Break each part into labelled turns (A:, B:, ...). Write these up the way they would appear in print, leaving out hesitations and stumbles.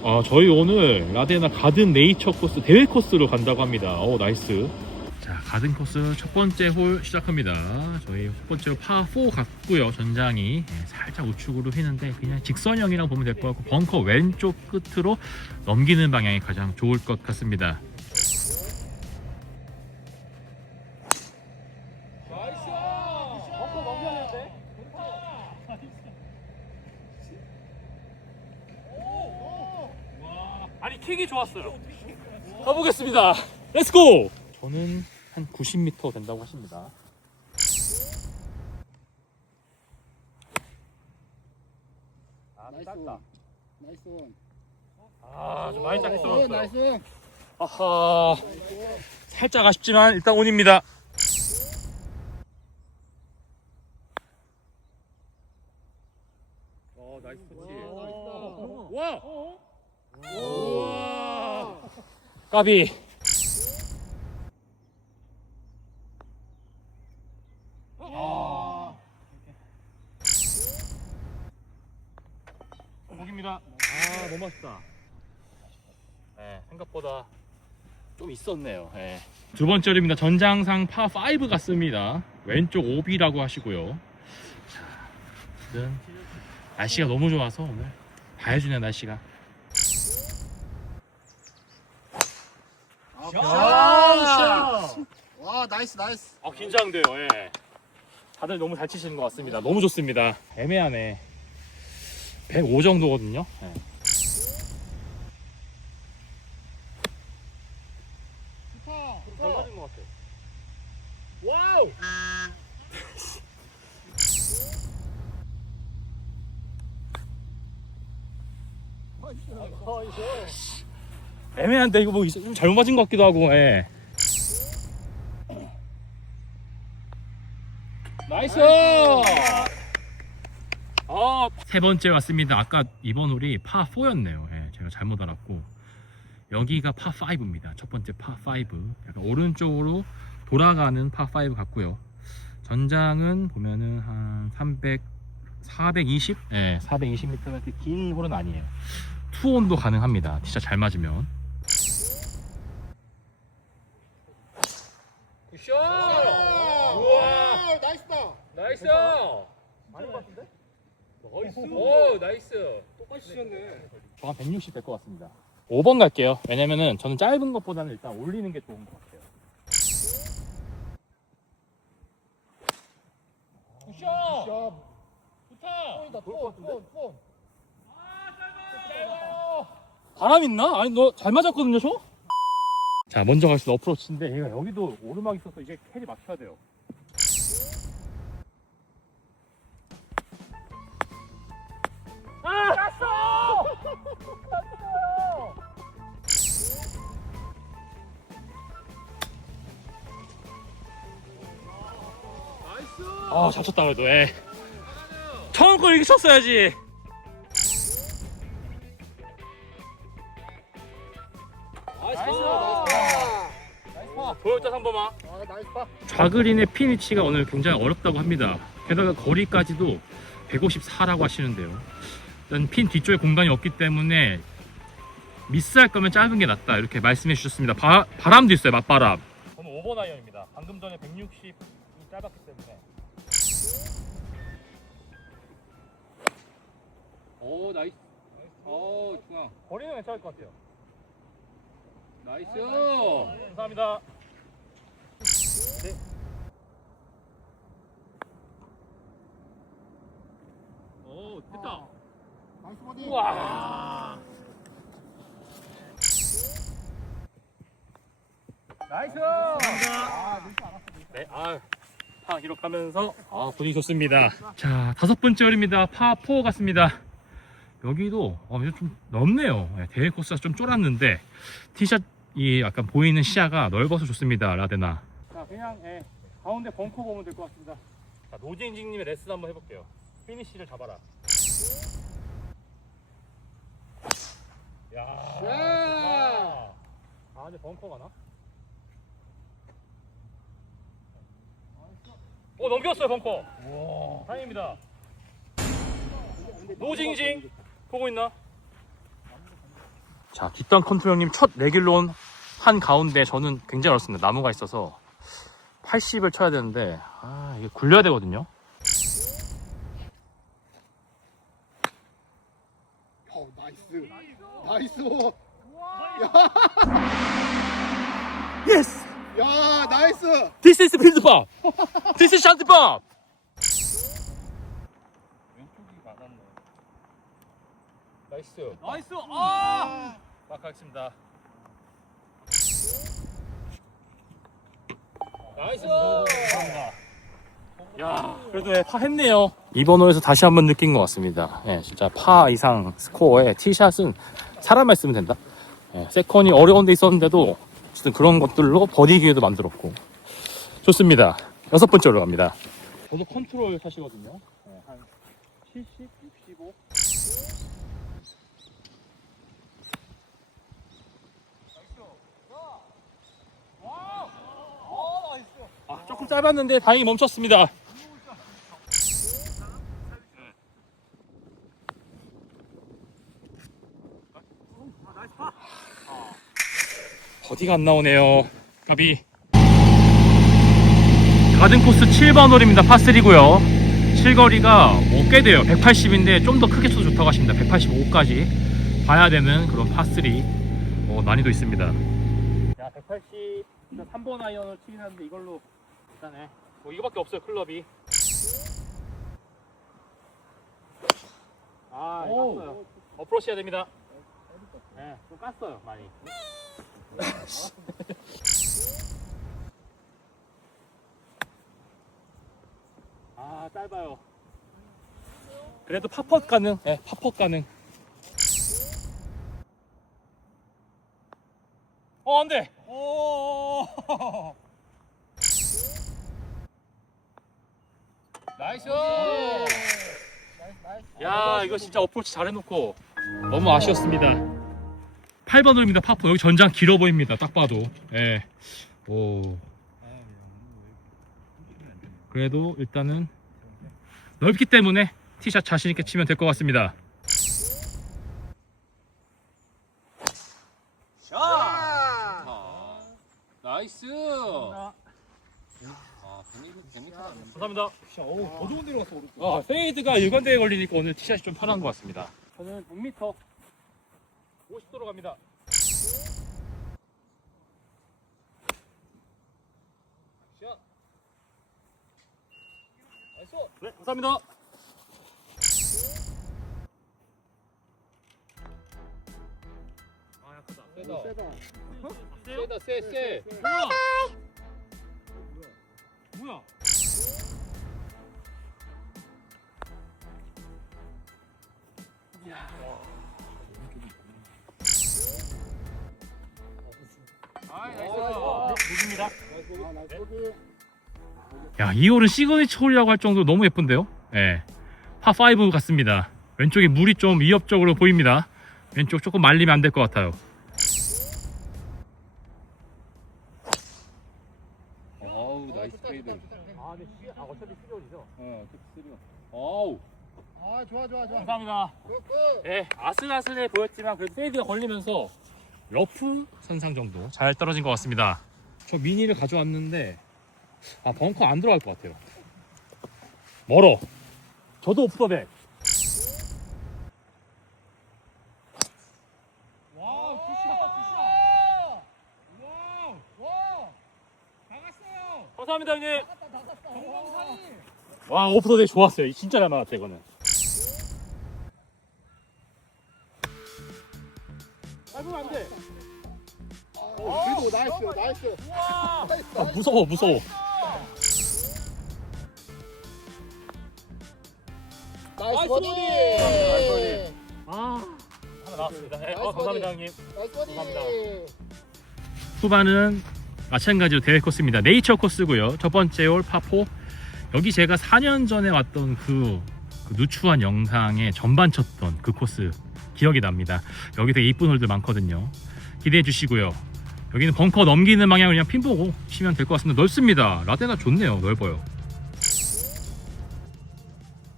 A: 저희 오늘 라데나 가든 네이처 코스 대회 코스로 간다고 합니다. 오, 나이스. 자, 가든 코스 첫 번째 홀 시작합니다. 저희 첫 번째로 파4 같고요. 전장이 살짝 우측으로 휘는데 그냥 직선형이라고 보면 될 것 같고, 벙커 왼쪽 끝으로 넘기는 방향이 가장 좋을 것 같습니다. 아니, 킥이 좋았어요. 가보겠습니다. 렛츠고! 저는 한 90m 된다고 하십니다. 짧다.
B: 나이스 원.
A: 좀 많이 짧게 떨어졌어요.
B: 나이스.
A: 아하, 살짝 아쉽지만 일단 온입니다. 나이스 터치. 와! 우와! 까비. 목입니다. 너무 아쉽다. 생각보다 좀 있었네요. 두 번째 홀입니다. 전장상 파5 같습니다. 왼쪽 오비라고 하시고요. 자, 지금 날씨가 너무 좋아서 오늘 봐야주네, 날씨가.
B: 와, 나이스.
A: 긴장돼요. 다들 너무 잘 치시는 것 같습니다. 너무 좋습니다. 애매하네. 105 정도거든요. 잘 맞은 것 같아. 와우! 애매한데 이거 뭐 좀 잘못 맞은 것 같기도 하고. 나이스! 세 번째 왔습니다. 아까 이번 홀이 파4였네요. 제가 잘못 알았고, 여기가 파5입니다. 첫 번째 파5. 약간 오른쪽으로 돌아가는 파5 같고요. 전장은 보면은 한 420? 420m. 그렇게 긴 홀은 아니에요. 투온도 가능합니다. 티샷 잘 맞으면. 굿샷! 우와!
B: 나이스다.
A: 나이스!
B: 아닌 것 같은데?
A: 나이스! 오, 나이스!
B: 똑같이 치셨네.
A: 저 한 160 될 것 같습니다. 5번 갈게요. 왜냐면은 저는 짧은 것보다는 일단 올리는 게 좋은 것 같아요. 굿샷! 좋다!
B: 폰.
A: 바람 있나? 아니, 너 잘 맞았거든요, 저? 자, 먼저 갈 수 있는 어프로치인데 얘가 여기도 오르막 있어서 이게 캐리 막혀야 돼요. 땄어! 나이스! 잘 쳤다 그래도. 처음 걸 이렇게 쳤어야지. 보였다, 3번아.
B: 나이스 파.
A: 좌그린의 핀 위치가 오늘 굉장히 어렵다고 합니다. 게다가 거리까지도 154라고 하시는데요. 일단 핀 뒤쪽에 공간이 없기 때문에 미스할 거면 짧은 게 낫다, 이렇게 말씀해 주셨습니다. 바람도 있어요, 맞바람. 저는 5번 아이언입니다. 방금 전에 160이 짧았기 때문에.
B: 오, 나이스. 오, 중앙.
A: 거리는 괜찮을 것 같아요.
B: 나이스.
A: 감사합니다. 네. 오, 됐다.
B: 나이스 버디.
A: 우와.
B: 나이스.
A: 네, 파 기록하면서 분위기 좋습니다. 자, 다섯 번째 홀입니다. 파4 같습니다. 여기도 이제 좀 넓네요. 대회 코스가 좀 쫄았는데 티샷이 약간 보이는 시야가 넓어서 좋습니다, 라데나. 자, 그냥 가운데 벙커 보면 될 것 같습니다. 자, 노진직님의 레슨 한번 해볼게요. 피니쉬를 잡아라. 야, 좋다. 근데 벙커 가나? 넘겼어요, 벙커. 우와. 다행입니다. 노징징 보고 있나? 자, 뒷땅 컨트롤 형님 첫 레귤론 한 가운데 저는 굉장히 어렵습니다. 나무가 있어서 80을 쳐야 되는데 이게 굴려야 되거든요.
B: 나이스. 나이스.
A: 예스!
B: 야, 나이스.
A: This is field pop! This is shot pop!
B: 왼쪽이 맞았네. 나이스.
A: 나이스! 마크하겠습니다.
B: 나이스.
A: 야, 그래도 파 했네요. 이번 홀에서 다시 한번 느낀 것 같습니다. 예, 진짜 파 이상 스코어에 티샷은 사람만 있으면 된다. 예, 세컨이 어려운 데 있었는데도 어쨌든 그런 것들로 버디 기회도 만들었고 좋습니다. 6번째로 갑니다. 저도 컨트롤 샷이거든요. 예, 한 70, 65. 조금 짧았는데 다행히 멈췄습니다. 버디가 안 나오네요. 가비. 가든 코스 7번 홀입니다. 파3고요. 실거리가 꽤 돼요. 180인데 좀 더 크게 쳐도 좋다고 하십니다. 185까지 봐야 되는 그런 파3. 난이도 있습니다. 자, 180 3번 아이언을 치긴 하는데 이걸로 일단은 이거밖에 없어요. 클럽이. 깠어요. 어프로치 해야 됩니다. 네, 좀 깠어요. 많이. 짧아요. 그래도 팝펫 가능. 네, 팝펫 가능. 안 돼.
B: 나이스.
A: 야, 이거 진짜 어프로치 잘 해놓고 너무 아쉬웠습니다. 8번 홀입니다. 파포. 여기 전장 길어 보입니다. 딱 봐도. 예. 오. 그래도 일단은 넓기 때문에 티샷 자신 있게 치면 될 것 같습니다.
B: 나이스. 재밌다.
A: 감사합니다.
B: 더 좋은 데로 갔어, 오른쪽.
A: 페이드가 일관되게 걸리니까 오늘 티샷이 좀 편한 것 같습니다. 저는 100m 50도로 갑니다. 네, 감사합니다. 약하다.
B: 세다. 세.
A: 뭐야? 무입니다. 야, 이 홀은 시그니처 홀이라고 할 정도로 너무 예쁜데요? 예. 파5 같습니다. 왼쪽에 물이 좀 위협적으로 보입니다. 왼쪽 조금 말리면 안 될 것 같아요.
B: 나이스 페이드.
A: 어차피 시그니처죠?
B: 어우. 좋아.
A: 감사합니다. 네, 아슬아슬해 보였지만 그래도 페이드가 걸리면서 러프 선상 정도 잘 떨어진 것 같습니다. 저 미니를 가져왔는데 벙커 안 들어갈 것 같아요. 멀어. 저도 오프더백.
B: 와우, 굿샷. 와우. 나갔어요.
A: 감사합니다, 형님.
B: 정상사이.
A: 와, 오프더백 좋았어요. 진짜 잘 맞았다, 이거는. 짧으면 안 돼.
B: 그래도 나이스.
A: 무서워.
B: 나이스 버디.
A: 하나 나왔습니다. 네,
B: 나이스
A: 감사합니다,
B: 버디.
A: 형님.
B: 나이스 버디.
A: 감사합니다. 후반은 마찬가지로 대회 코스입니다. 네이처 코스고요. 첫 번째 홀 파4. 여기 제가 4년 전에 왔던 그 누추한 영상에 전반 쳤던 그 코스 기억이 납니다. 여기 되게 이쁜 홀들 많거든요. 기대해 주시고요. 여기는 벙커 넘기는 방향을 그냥 핀 보고 치면 될 것 같습니다. 넓습니다. 라떼나 좋네요. 넓어요.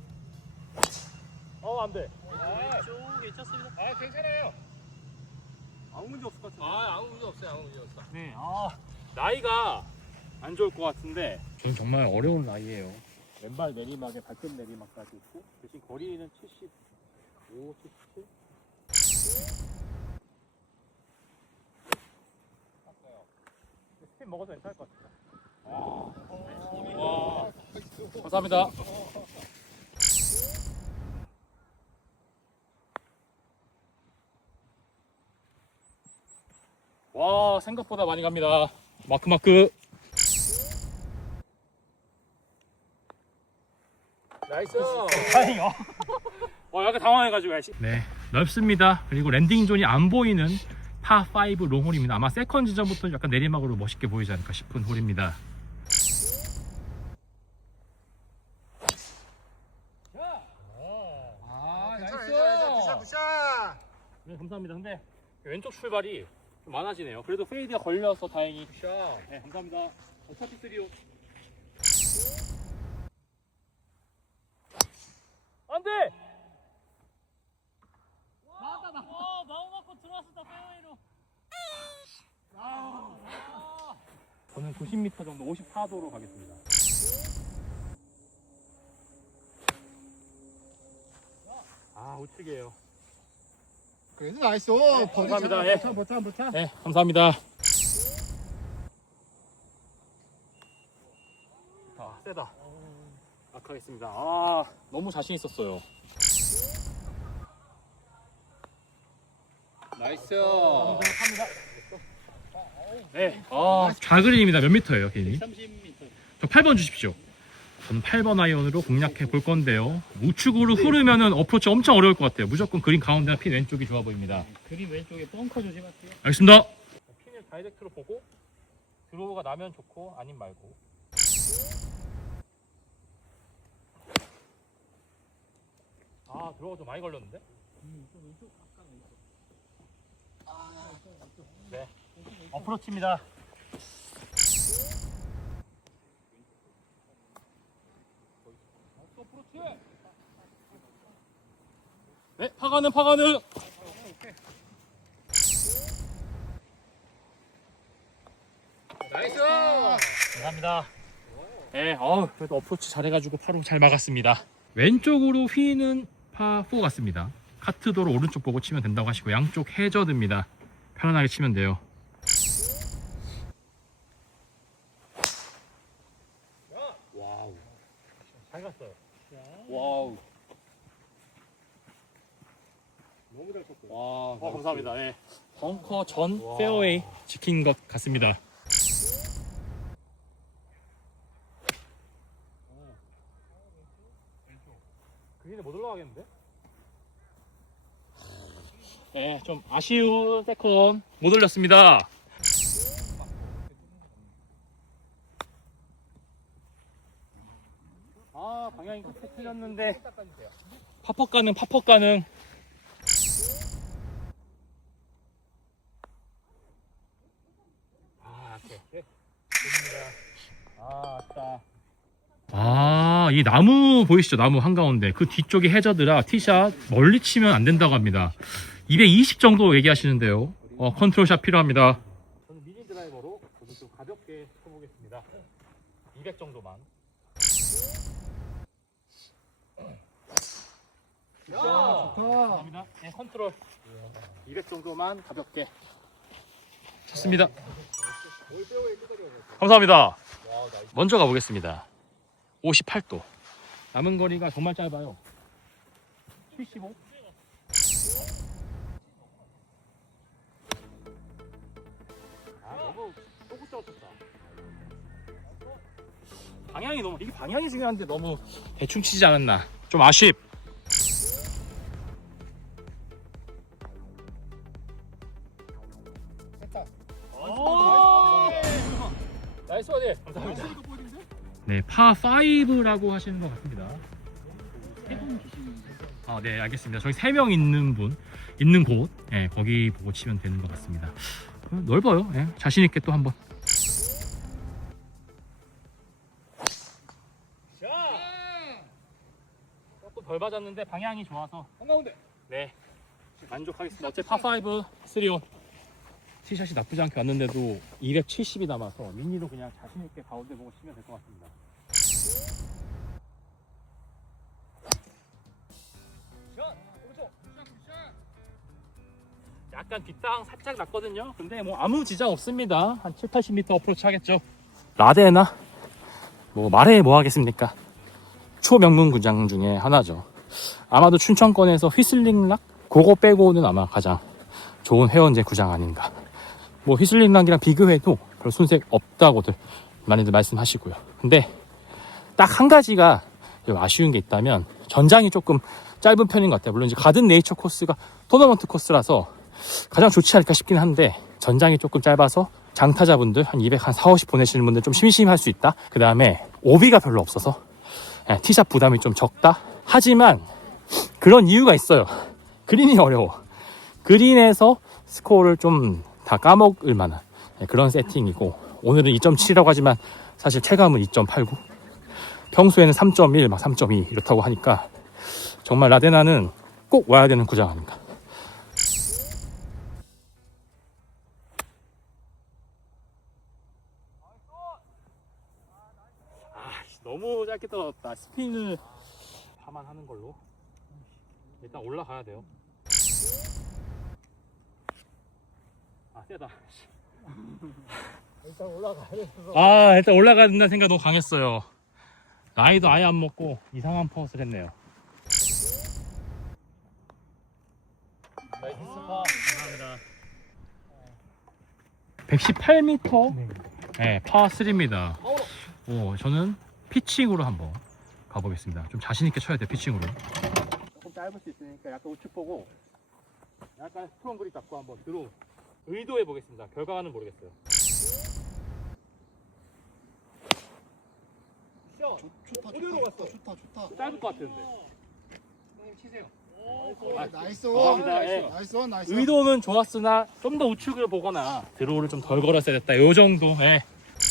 A: 안 돼.
B: 괜찮습니다. 괜찮아요. 아무 문제 없을 것 같은데.
C: 아무 문제 없어요. 아무 문제 없어.
A: 네, 나이가 안 좋을 것 같은데 저는 정말 어려운 나이예요. 왼발 내리막에 발끝 내리막까지 있고 대신 거리는 75, 77. 스팀 먹어도 괜찮을 것 같아요. 와, 감사합니다. 와, 생각보다 많이 갑니다. 마크.
C: 나이스.
A: 다행이요. 약간 당황해가지고. 네, 넓습니다. 그리고 랜딩 존이 안 보이는 파5 롱홀입니다. 아마 세컨 지점부터 약간 내리막으로 멋있게 보이지 않을까 싶은 홀입니다.
B: 나이스. 굿샷.
A: 네, 감사합니다. 근데 왼쪽 출발이 좀 많아지네요. 그래도 페이드가 걸려서 다행히.
C: 굿샷.
A: 네, 감사합니다. 어차피 3로. 안 돼!
D: 마음 맞고 들어왔었다 페어웨이로.
A: 저는 90m 정도 54도로 가겠습니다. 우측이에요.
B: 그래도 나이스.
A: 감사합니다. 예.
B: 버텨.
A: 네, 감사합니다. 세다. 악하겠습니다. 너무 자신 있었어요.
C: 나이스.
A: 네. 좌그린입니다. 몇 미터예요, 개인이?
D: 30m.
A: 저 8번 주십시오. 저는 8번 아이언으로 공략해 볼 건데요. 우측으로 흐르면은 어프로치 엄청 어려울 것 같아요. 무조건 그린 가운데나 핀 왼쪽이 좋아 보입니다.
D: 그림 왼쪽에 벙커 조심하세요.
A: 알겠습니다. 핀을 다이렉트로 보고 드로우가 나면 좋고 아님 말고. 드로우가 좀 많이 걸렸는데? 네. 어프로치입니다. 네, 파가는.
C: 나이스.
A: 감사합니다. 네, 그래도 어프로치 잘해가지고 바로 잘 막았습니다. 왼쪽으로 휘는 파4 같습니다. 카트도로 오른쪽 보고 치면 된다고 하시고 양쪽 해저드입니다. 편안하게 치면 돼요. 와우, 잘 갔어요. 와우,
C: 너무 잘 쳤어요.
A: 와, 감사합니다. 네. 벙커 전 페어웨이 지킨 것 같습니다. 그린에 못 올라가겠는데? 네, 좀 아쉬운 세컨 못 올렸습니다. 방향이 틀렸는데 파퍼 가능. 이 나무 보이시죠? 나무 한가운데 그 뒤쪽이 해저드라 티샷 멀리 치면 안 된다고 합니다. 220 정도 얘기하시는데요. 컨트롤샷 필요합니다. 저는 미니 드라이버로 저도 좀 가볍게 쳐보겠습니다. 200 정도만.
B: 좋다.
A: 감사합니다. 네, 컨트롤 200 정도만 가볍게 쳤습니다. 감사합니다. 먼저 가보겠습니다. 58도. 남은 거리가 정말 짧아요. 75. 너무 쏘고쏘고 쳤다. 이게 방향이 중요한데 너무 대충 치지 않았나. 좀 아쉽. 나이스 버디. 감사합니다. 네, 파5라고 하시는 것 같습니다. 네, 알겠습니다. 저희 3명 있는 곳, 거기 보고 치면 되는 것 같습니다. 넓어요. 자신있게 또 한번. 조금 덜 맞았는데 방향이 좋아서
B: 한가운데.
A: 네, 만족하겠습니다. 어째 파5 3온 티샷이 나쁘지 않게 왔는데도 270이 남아서 미니로 그냥 자신있게 가운데 보고 치면 될 것 같습니다. 약간 뒷땅 살짝 났거든요. 근데 뭐 아무 지장 없습니다. 한 7, 80m 어프로치 하겠죠. 라데나 뭐 말해 뭐 하겠습니까. 초명문 구장 중에 하나죠. 아마도 춘천권에서 휘슬링락 그거 빼고는 아마 가장 좋은 회원제 구장 아닌가. 뭐 휘슬링락이랑 비교해도 별 손색 없다고들 많이들 말씀하시고요. 근데 딱 한 가지가 아쉬운 게 있다면 전장이 조금 짧은 편인 것 같아요. 물론 이제 가든 네이처 코스가 토너먼트 코스라서 가장 좋지 않을까 싶긴 한데 전장이 조금 짧아서 장타자분들 한 200, 한 4, 50 보내시는 분들 좀 심심할 수 있다. 그 다음에 오비가 별로 없어서 티샷 부담이 좀 적다. 하지만 그런 이유가 있어요. 그린이 어려워. 그린에서 스코어를 좀 다 까먹을 만한 그런 세팅이고, 오늘은 2.7이라고 하지만 사실 체감은 2.89, 평소에는 3.1, 막 3.2 이렇다고 하니까 정말 라데나는 꼭 와야 되는 구장 아닌가. 너무 짧게 떨어졌다. 스핀을 다만 하는 걸로 일단 올라가야 돼요. 세다.
B: 일단 올라가야 돼.
A: 일단 올라가야 된다는 생각 너무 강했어요. 나이도 아예 안 먹고 이상한 퍼스를 했네요.
C: 나이스 파.
A: 감사합니다. 118m 네, 파3입니다. 저는 피칭으로 한번 가보겠습니다. 좀 자신있게 쳐야 돼요, 피칭으로. 조금 짧을 수 있으니까 약간 우측 보고 약간 스트롱 그립 잡고 한번 들어 의도해 보겠습니다. 결과는 모르겠어요.
B: 좋다. 좋다.
A: 짧을 것 같은데.
C: 형님 치세요.
B: 나이스.
A: 감사합니다. 예.
B: 나이스.
A: 의도는 좋았으나 좀 더 우측을 보거나 드로우를 좀 덜 걸었어야 됐다. 요 정도. 예.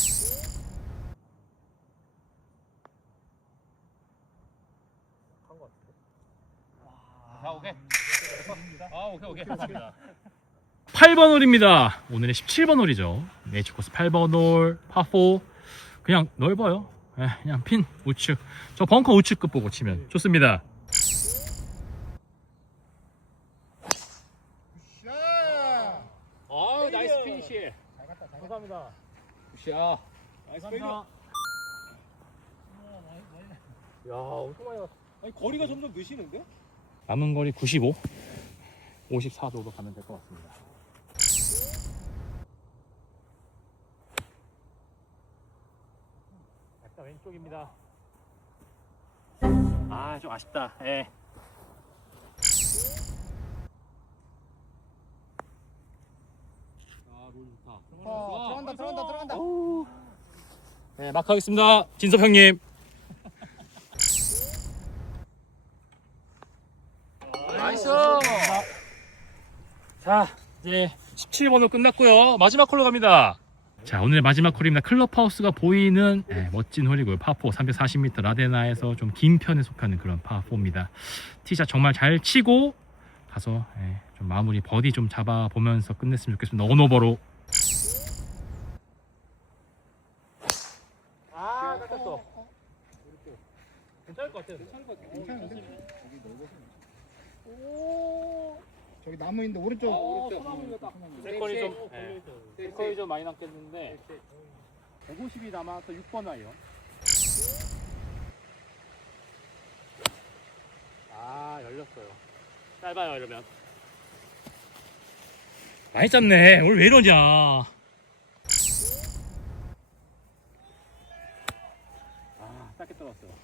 C: 오케이. 오케이.
A: 감사합니다. 8번 홀입니다. 오늘의 17번 홀이죠. 네이처 코스 8번 홀, 파4. 그냥 넓어요. 그냥 핀 우측. 저 벙커 우측 끝 보고 치면 좋습니다. 나이스 피니시. 감사합니다.
C: 굿샷.
A: 감사합니다. 야, 엄청 많이 갔어.
C: 아니 거리가 점점 느시는데?
A: 남은 거리 95, 54도로 가면 될 것 같습니다. 약간 왼쪽입니다. 좀 아쉽다. 예.
C: 롤 좋다.
B: 들어간다.
A: 네, 마크 하겠습니다. 진섭 형님.
C: 나이스.
A: 자, 이제 17번으로 끝났고요. 마지막 홀로 갑니다. 자, 오늘의 마지막 홀입니다. 클럽하우스가 보이는 멋진 홀이고요. 파4 340m 라데나에서 좀 긴 편에 속하는 그런 파4입니다. 티샷 정말 잘 치고 가서 좀 마무리 버디 좀 잡아보면서 끝냈으면 좋겠습니다. 원오버로. 깎았어. 괜찮을 것 같아요.
B: 괜찮은데? 저기 나무 있는데 오른쪽.
A: 세컨이 좀 세컨이 좀 많이 남겠는데 150이 남아서 6번 아이요. 열렸어요. 짧아요 이러면. 많이 짧네. 오늘 왜 이러냐. 짧게 떨어졌어요.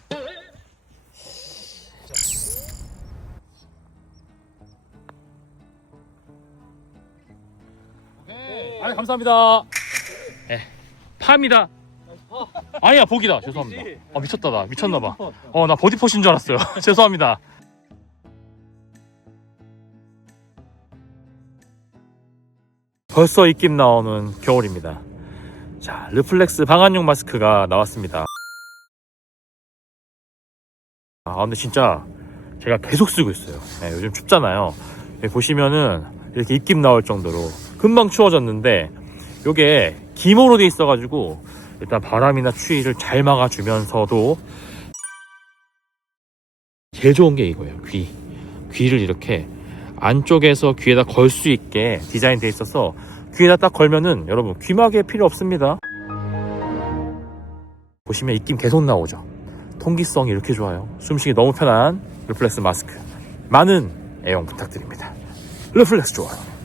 A: 감사합니다. 파입니다. 아니야, 보기다. 죄송합니다. 미쳤다. 나 미쳤나봐. 나 버디포신 줄 알았어요. 죄송합니다. 벌써 입김 나오는 겨울입니다. 자, 르플렉스 방한용 마스크가 나왔습니다. 근데 진짜 제가 계속 쓰고 있어요. 요즘 춥잖아요. 보시면은 이렇게 입김 나올 정도로 금방 추워졌는데 요게 기모로 돼 있어가지고 일단 바람이나 추위를 잘 막아주면서도 제일 좋은 게 이거예요. 귀를 이렇게 안쪽에서 귀에다 걸 수 있게 디자인 돼 있어서 귀에다 딱 걸면은 여러분 귀마개 필요 없습니다. 보시면 입김 계속 나오죠. 통기성이 이렇게 좋아요. 숨쉬기 너무 편한 르플렉스 마스크 많은 애용 부탁드립니다. 르플렉스 좋아요.